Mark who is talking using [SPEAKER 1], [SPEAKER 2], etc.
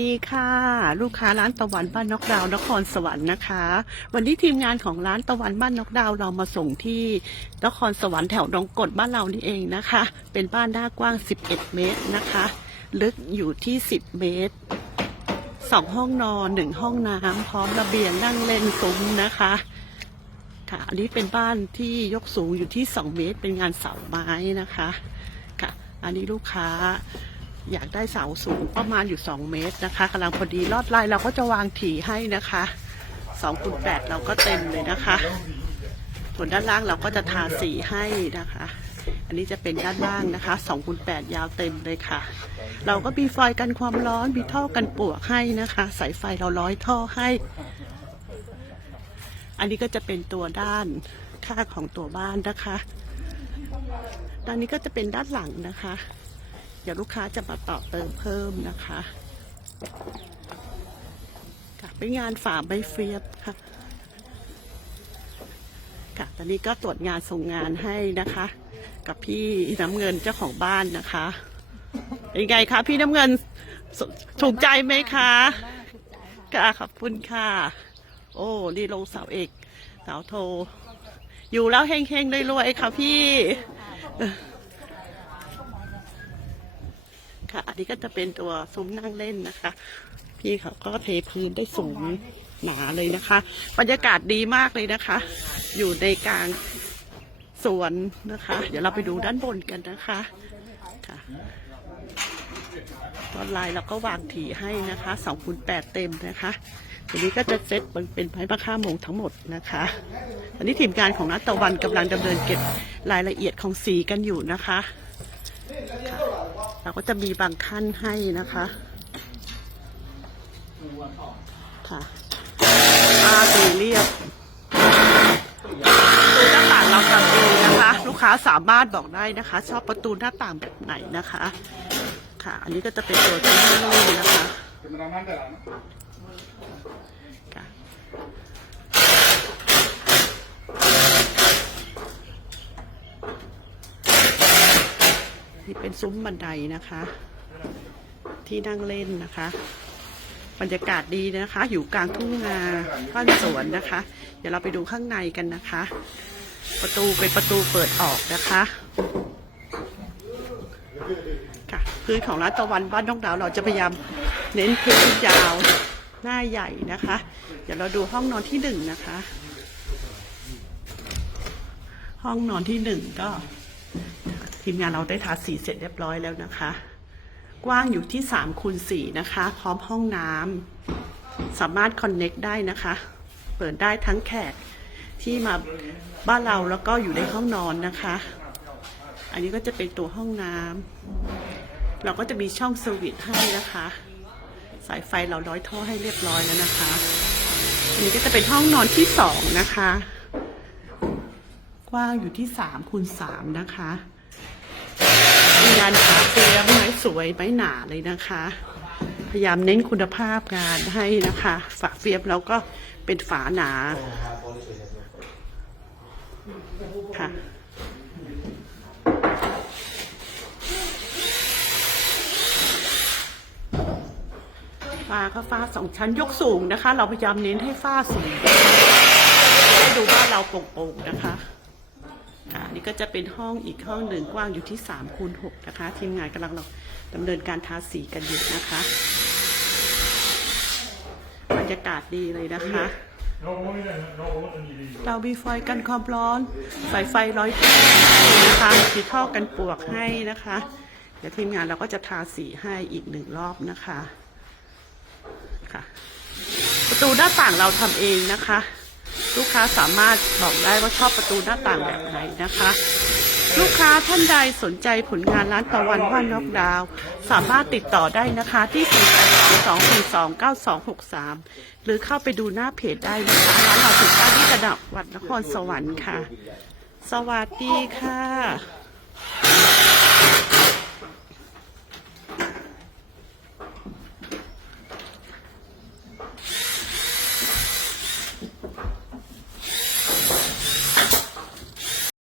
[SPEAKER 1] ดีค่ะ ลูกค้าร้านตะวันบ้านนกดาวนครสวรรค์นะคะ วันนี้ทีมงานของร้านตะวันบ้านนกดาวเรามาส่งที่นครสวรรค์แถวหนองกดบ้านเรานี่เองนะคะ เป็นบ้านหน้ากว้าง 11 เมตรนะคะ ลึกอยู่ที่ 10 เมตรสองห้องนอนหนึ่งห้องน้ำพร้อมระเบียงนั่งเล่นซุ้มนะคะค่ะอันนี้เป็นบ้านที่ยกสูงอยู่ที่ 2 เมตร เป็นงานเสาไม้นะคะค่ะ อันนี้ลูกค้า อยากได้เสาสูงประมาณอยู่ 2 เมตรนะคะกำลังพอดีลอดลายเราก็จะวางถี่ให้นะคะ2คูณ8เราก็เต็มเลยนะคะ ส่วนด้านล่างเราก็จะทาสีให้นะคะ อันนี้จะเป็นด้านล่างนะคะ2คูณ8ยาวเต็มเลยค่ะ เราก็มีไฟกันความร้อนมีท่อกันปวกให้นะคะ สายไฟเราร้อยท่อให้ อันนี้ก็จะเป็นตัวด้านข้างของตัวบ้านนะคะด้านนี้ก็จะเป็นด้านหลังนะคะ เดี๋ยวลูกค้าจะมาต่อเติมเพิ่มนะคะค่ะเป็นงานฝาใบเฟียบค่ะค่ะตอนนี้ก็ตรวจงานส่งงานให้นะคะ กับพี่น้ำเงินเจ้าของบ้านนะคะเป็นไงคะพี่น้ำเงินถูกใจไหมคะค่ะขอบคุณค่ะ โอ้นี่ลงเสาเอกเสาโท อยู่แล้วเฮงๆรวยๆค่ะพี่ ค่ะอันนี้ก็จะเป็นตัวซุ้มนั่งเล่นนะคะ พี่เขาก็เทพื้นได้สูงหนาเลยนะคะ บรรยากาศดีมากเลยนะคะ อยู่ในกลางสวนนะคะ เดี๋ยวเราไปดูด้านบนกันนะคะค่ะออนไลน์เราก็วางถี่ให้นะคะ2คูณ8เต็มนะคะ ทีนี้ก็จะเซตมันเป็นไม้ปะค่าโมงทั้งหมดนะคะ ตอนนี้ทีมงานของนัตตะวันกำลังดำเนินเก็บรายละเอียดของสีกันอยู่นะคะ เราก็จะมีบางขั้นให้นะคะค่ะอาสีเรียบประตูหน้าต่างเราทำเองนะคะ ลูกค้าสามารถบอกได้นะคะ ชอบประตูหน้าต่างแบบไหนนะคะ ค่ะ อันนี้ก็จะเป็นตัวที่นั่งนนะคะ เป็นซุ้มบันไดนะคะ ที่นั่งเล่นนะคะ บรรยากาศดีนะคะ อยู่กลางทุ่งนาบ้านสวนนะคะ เดี๋ยวเราไปดูข้างในกันนะคะ ประตูเป็นประตูเปิดออกนะคะค่ะพื้นของร้านตะวันบ้านน้องดาวเราจะพยายามเน้นพื้นยาวหน้าใหญ่นะคะ เดี๋ยวเราดูห้องนอนที่หนึ่งนะคะ ห้องนอนที่หนึ่งก็ ทีมงานเราได้ทาสีเสร็จเรียบร้อยแล้วนะคะ กว้างอยู่ที่3คูณ4นะคะ พร้อมห้องน้ำสามารถคอนเน็กได้นะคะ เปิดได้ทั้งแขกที่มาบ้านเราแล้วก็อยู่ในห้องนอนนะคะ อันนี้ก็จะเป็นตัวห้องน้ำเราก็จะมีช่องสวิตช์ให้นะคะ สายไฟเราร้อยท่อให้เรียบร้อยแล้วนะคะ อันนี้ก็จะเป็นห้องนอนที่สองนะคะ กว้างอยู่ที่3คูณ3นะคะ งานขาเตียงไม้สวยไม้หนาเลยนะคะ พยายามเน้นคุณภาพงานให้นะคะ ฝาเฟียบแล้วก็เป็นฝาหนาค่ะฟ้าก็ฟ้าสองชั้นยกสูงนะคะ เราพยายามเน้นให้ฟ้าสูงให้ดูบ้านเราโปร่งๆนะคะ ค่ะนี่ก็จะเป็นห้องอีกห้องหนึ่งกว้างอยู่ที่3คูณ6นะคะ ทีมงานกำลังเราดำเนินการทาสีกันอยู่นะคะบรรยากาศดีเลยนะคะ เรามีไฟกันความร้อนสายไฟร้อยท่อนะคะมีท่อกันปลวกให้นะคะ เดี๋ยวทีมงานเราก็จะทาสีให้อีกหนึ่งรอบนะคะค่ะ ประตูหน้าต่างเราทำเองนะคะ ลูกค้าสามารถบอกได้ว่าชอบประตูหน้าต่างแบบไหนนะคะ ลูกค้าท่านใดสนใจผลงานร้านตะวันว่านนอกดาว สามารถติดต่อได้นะคะที่0 2 2 9 2 6 3 หรือเข้าไปดูหน้าเพจได้นะคะร้านเราถึงได้ที่จังหวัดนครสวรรค์ค่ะ สวัสดีค่ะ